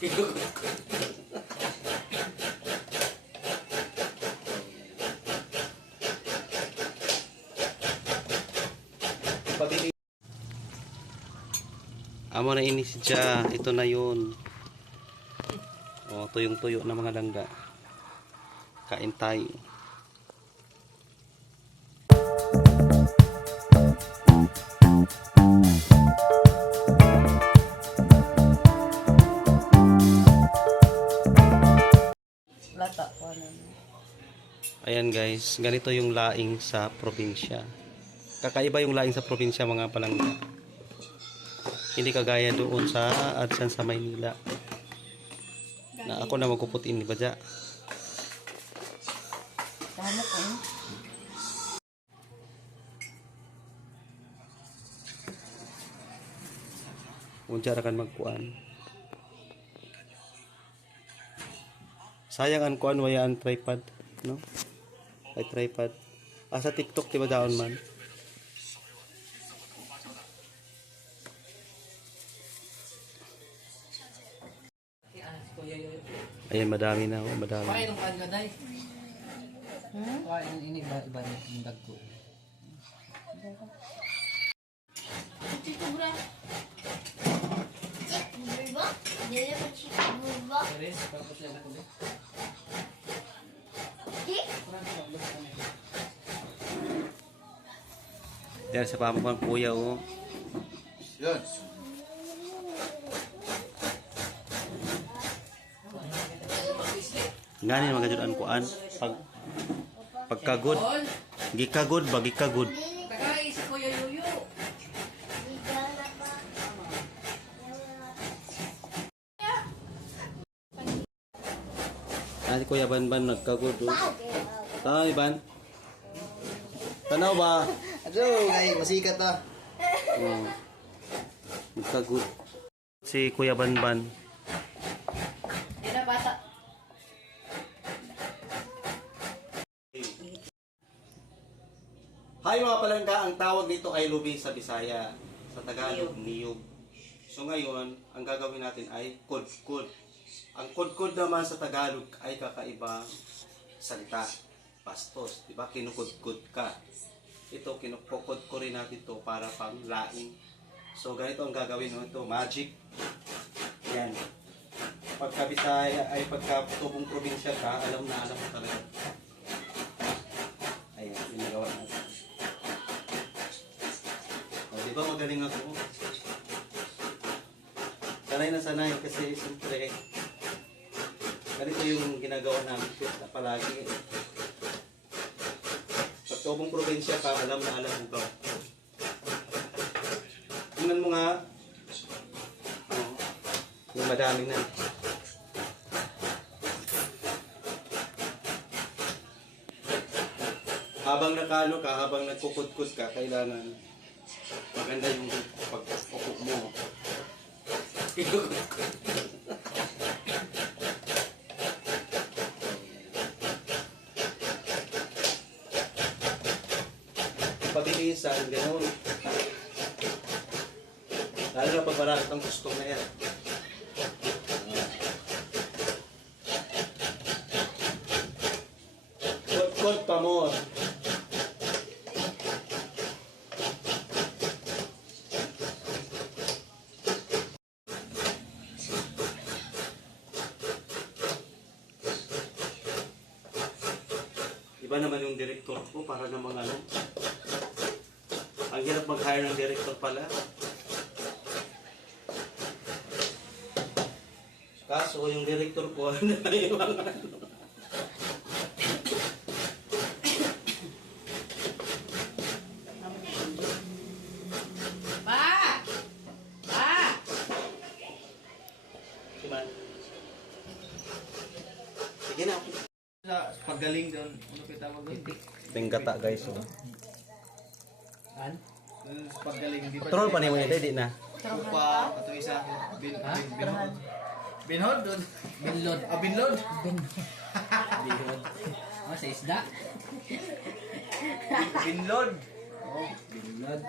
Amo na ini siya. Ito na yun. O, tuyong-tuyo na mga langga. Kain tayo. Ayan guys, ganito yung laing sa probinsya. Kakaiba yung laing sa probinsya mga palangga. Hindi kagaya doon sa Adsan sa Maynila. Na ako na magkuputin ni Badya. Tama ko. Unsa ra kan magkuan. Sayang ang kuan waya ang tripod, no? Ay tripod. Sa TikTok di ba daon man? Ayan, madami na ako, madami. Kain ng pagkaday. Kain ini iba yung dagko. Chico bra. Burba? Dili pa chico burba. Tres, tapos lang ako. Di? Diyan sa pamukan kuya oh. Yan. Ngani magajud an kuan pagkagod. Gikagod ba gikagod. Tagay si Kuya Yuyo. Ani kuya Banban nagkagod oh. Tay ban. Tanaw ba? Ado, ay masikat ta. Oh. Nagkagod. Si Kuya Banban. Di na bata. Hi mga palangga, ang tawag dito ay lubi sa Bisaya, sa Tagalog, niyog. So ngayon, ang gagawin natin ay kudkud. Ang kudkud naman sa Tagalog ay kakaibang salita. Bastos, di ba? Kinukudkud ka. Ito, kinukukod ko rin natin ito para pang laing. So ganito ang gagawin mo ito, magic. Yan. Pagka Bisaya ay pagka tubong probinsya ka, alam mo talaga. Ayan, ginagawa natin. Di ba magaling ako? Sanay na sanay kasi siyempre ganito yung ginagawa namin na palagi. Pag tubong probinsya ka, alam na alam mo ba? Tingnan mo nga yung madami na. Habang nakano ka, habang nagkukudkud ka, kailangan maganda yung pag-upo mo. Pabilisan, gano'n. Lalo na pag marami kang gusto na yan. Kod pa mo. Iba naman yung director ko para namang ano. Ang hirap mag-hire ng director pala. Kaso yung director ko ano yung mga ano. Pa! Pa! Sige na. Sa paggaling doon, ano kita mag-galing? Tinggata guys. Oh. An? Sa paggaling, di ba? Troll pa niyo yung di na. Upa, ato isa. Binhod. Binhod doon. Binlod. Ah, binlod? Binlod. Oh, sa isda. Binlod. Oh, binlod.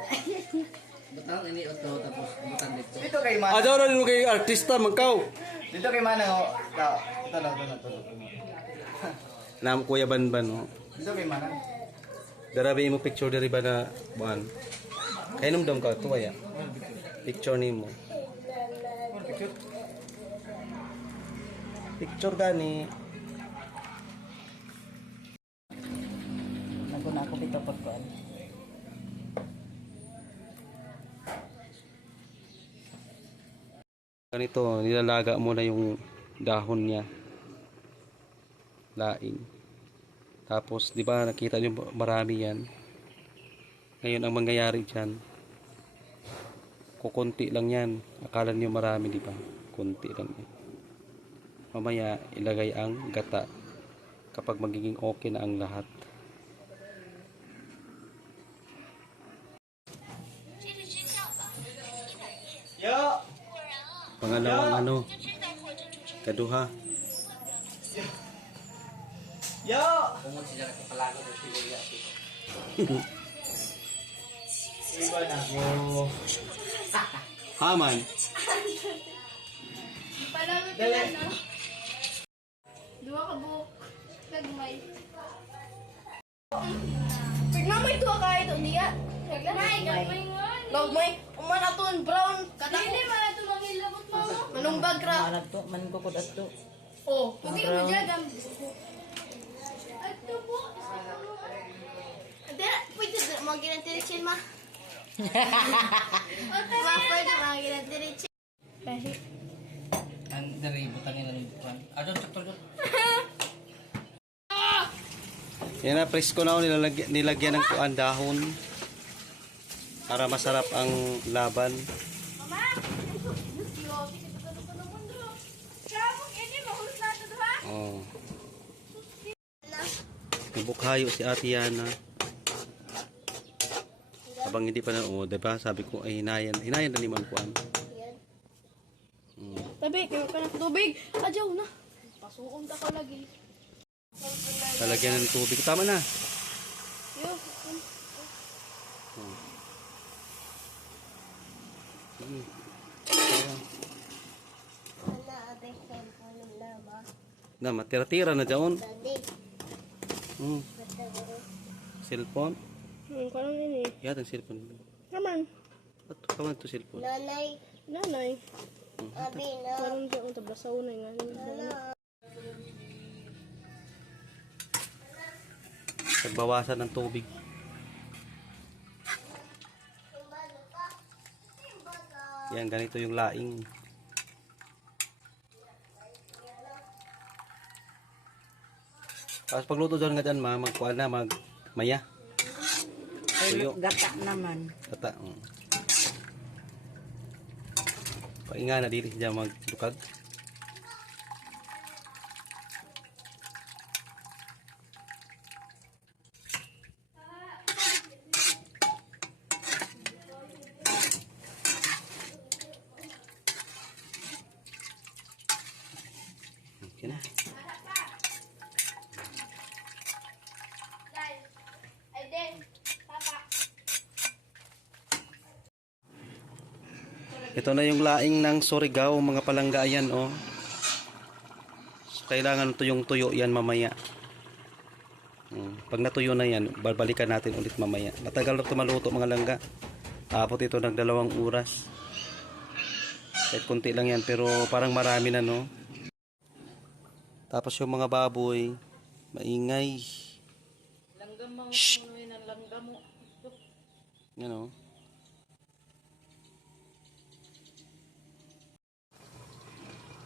Butang ini auto tapos butang dito. Dito kay Manang. Ajaw na din kay artista magkaw. Dito kay Manang. Oh. Ito lang. Nam Kuya Banban oh. Dito kay Manang. Darabi mo picture diri ba na buwan. Kay dam ka tuwa ya. Picture nimo. Picture gani. Naguna ako dito pagkuan. Ganito, nilalaga mo na yung dahon niya. Laing. Tapos, di ba nakita niyo marami yan. Ngayon, ang mangyayari dyan, kukunti lang yan. Akala niyo marami, di ba? Kunti lang yan. Mamaya, ilagay ang gata kapag magiging okay na ang lahat. Yo! Pangalawang ano, kaduha. Yo! Kumot sila ka palago ko sila. Iba na ako. Haman. Palalo ka lang, no? Dua ka buhok. Nagmay. Pagmamay tuwa ka ito, hindi ka? Nagmay, gagmay nga. Gagmay, uman aton brown. Hindi man ato manghilabot mo. Manong bagra. Manag to, man ko kod ato. Oh, hindi mo dyan. Ato po. Ate, pwede mo ginantirichin ma. Ma, pwede mo ginantirichin. Ang dari butang ina ng buwan. Adon sakto dun. Yan na, presko na ako nilagyan ng kuan dahon para masarap ang laban. Mama! Sabong ini, mahulog na ito ha? Oh. Nabukhayo si Ate Yana. Habang hindi pa na, oh, diba? Sabi ko, ay hinayan na ni Mang Kuan. Tabi, kayo ka ng tubig. Adyaw na. Pasuon ta ka lagi. Lalagyan ng tubig. Tama na. Yo. Sige. Na, matira-tira na dyan. Cellphone. Kanang ini. Yan ang cellphone. Naman. At kaman to cellphone. Nanay. Parang dyan ang tablasaw na nga. Pagbawasan ng tubig. Yan, ganito yung laing. Tapos pagluto dyan nga dyan, magkuhan na, magmaya. Tuyo. Gata naman. Tata. Painga na dili siya magdukag. Okay na. Ay, din. Papa. Ito na yung laing ng Surigao, mga palangga yan, oh. So, kailangan tuyong-tuyo yan mamaya. Pag natuyo na yan, babalikan natin ulit mamaya. Matagal na ito maluto, mga langga. Tapos ito ng 2 oras. Kahit kunti lang yan, pero parang marami na, no? Tapos yung mga baboy, maingay. Langgam mo, Shh! kunuin ang langgam mo. Yan, oh.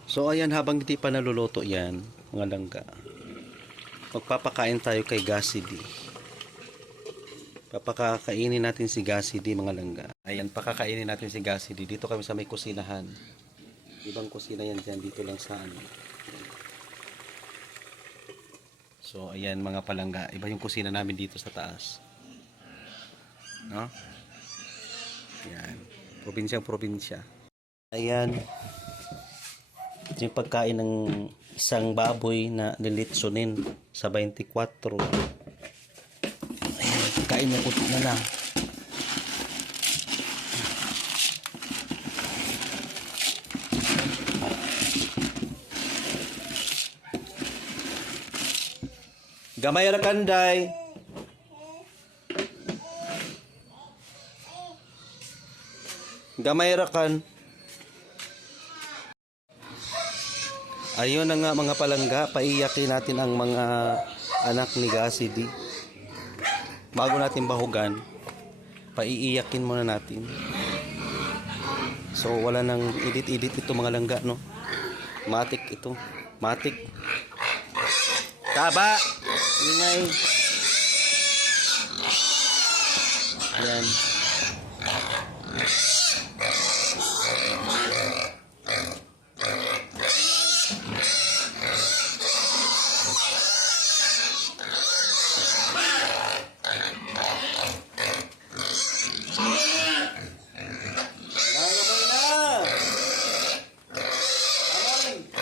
So ayan, habang hindi pa naluluto yan, mga langga, magpapakain tayo kay Gasidi. Papakakainin natin si Gasidi, mga langga. Ayan, pakakainin natin si Gasidi. Dito kami sa may kusinahan. Ibang kusina yan dyan, dito lang sa ano. So ayan, mga palangga, iba yung kusina namin dito sa taas. No? Ayan, probinsya. Ayan. Ito yung pagkain ng isang baboy na nilitsunin sa 24. Ayan, kain na puti na lang. Gamay ra kanday. Gamay ra kan. Ayun na nga mga palangga, paiyakin natin ang mga anak ni Cassidy. Bago natin bahugan, paiiyakin muna natin. So wala nang edit-edit ito mga langga, no? Matik ito. Matik. Taba! Ingay. Ayan. Lalabay na! Amoy!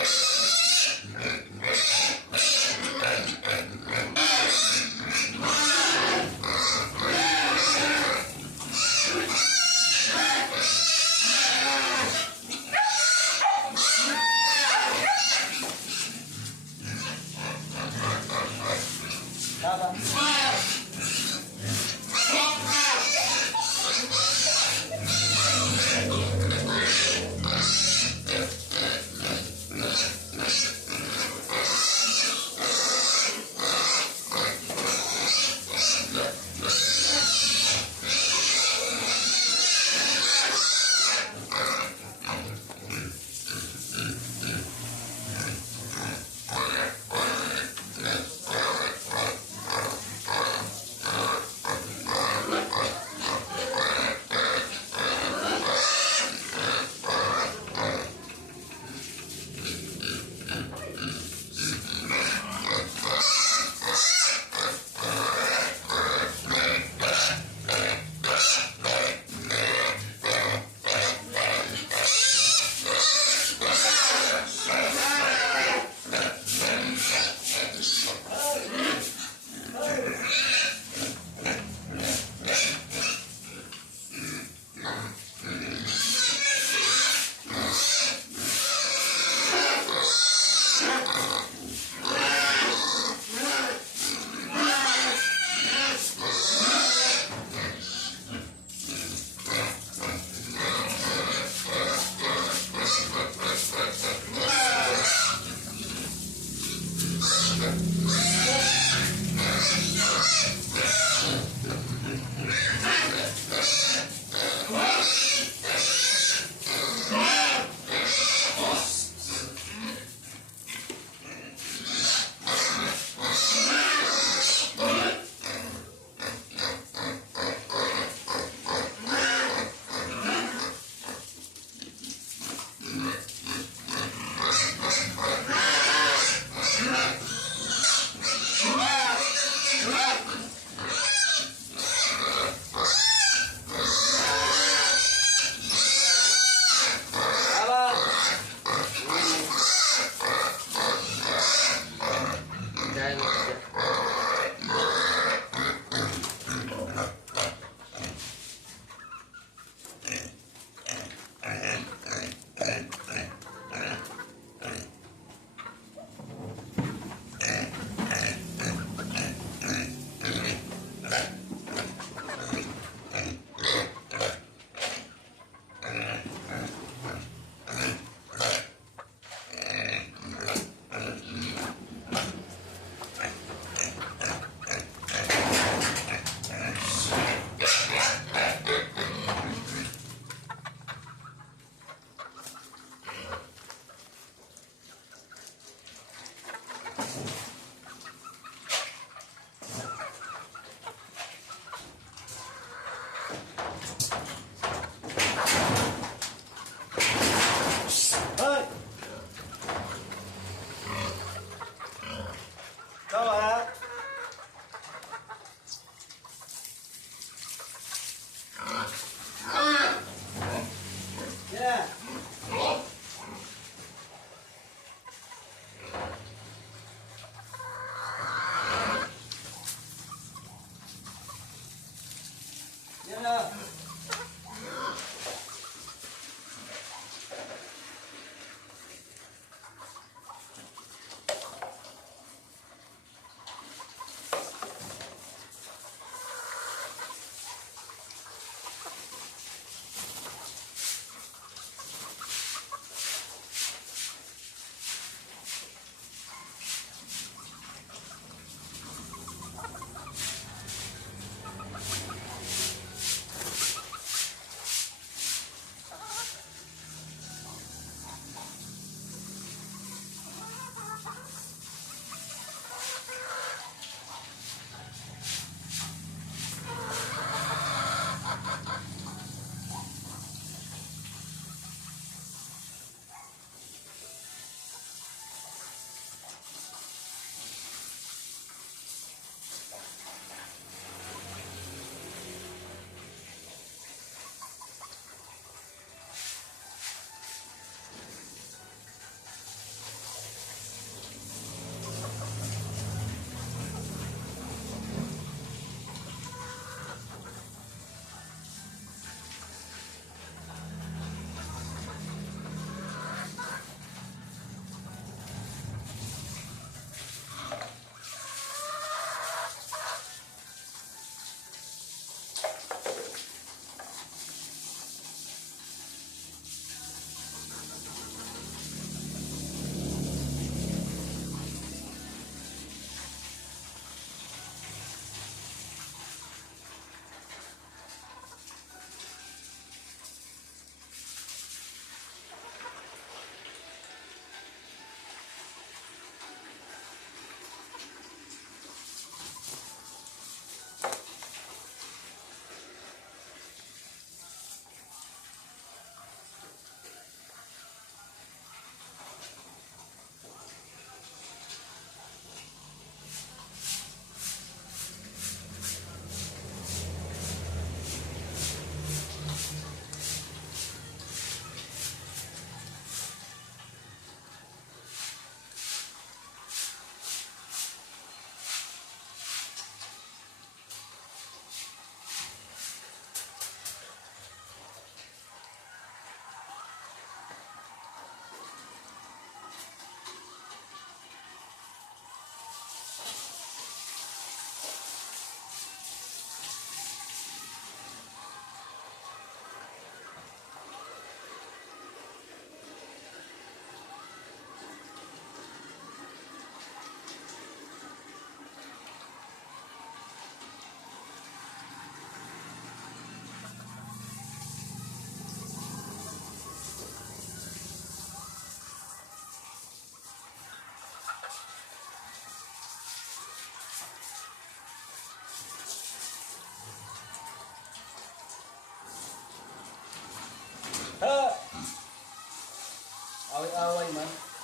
naman.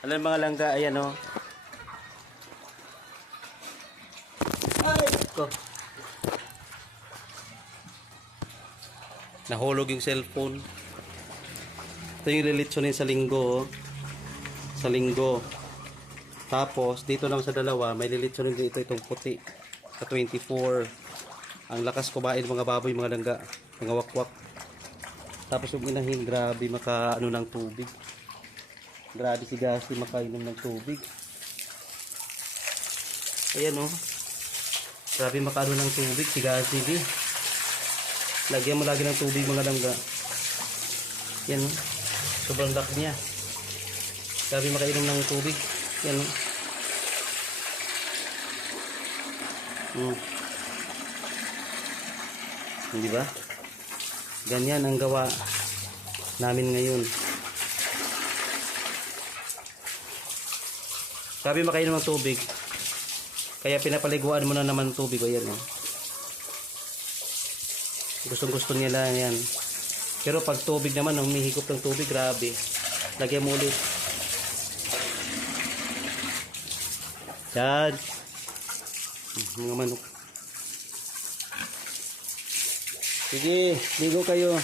Alam mga langga, ayan o. Ay! Ko. Nahulog yung cellphone. Ito yung lilitsunin sa linggo. Sa linggo. Tapos, dito lang sa dalawa, may lilitsunin din itong puti. Sa 24. Ang lakas kumain mga baboy, mga langga. Mga wakwak. Tapos yung inahin, grabe maka ano ng tubig. Grabe si Gasi makainom ng tubig. Ayan o. Grabe makaano ng tubig si Gasi di. Lagyan mo lagi ng tubig mga langga. Yan o. Sobrang lak niya. Grabe makainom ng tubig. Yan o. Hindi ba? Ganyan ang gawa namin ngayon. Sabi makainom ng tubig. Kaya pinapaliguan mo na naman ng tubig. Ayan o. Gustong gusto niya lang yan. Pero pag tubig naman, humihigop ng tubig, grabe. Lagyan mo ulit. Yan. Mga manok. Sige, ligo kayo.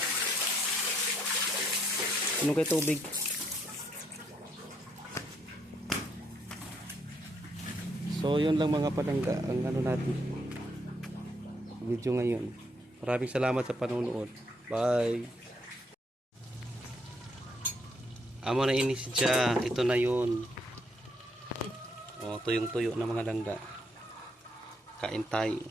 Inom kayo tubig. So, yun lang mga palangga ang ano natin video ngayon. Maraming salamat sa panonood. Bye! Amo na ini siya. Ito na yun. O, tuyong-tuyo na mga langga. Kain tayo.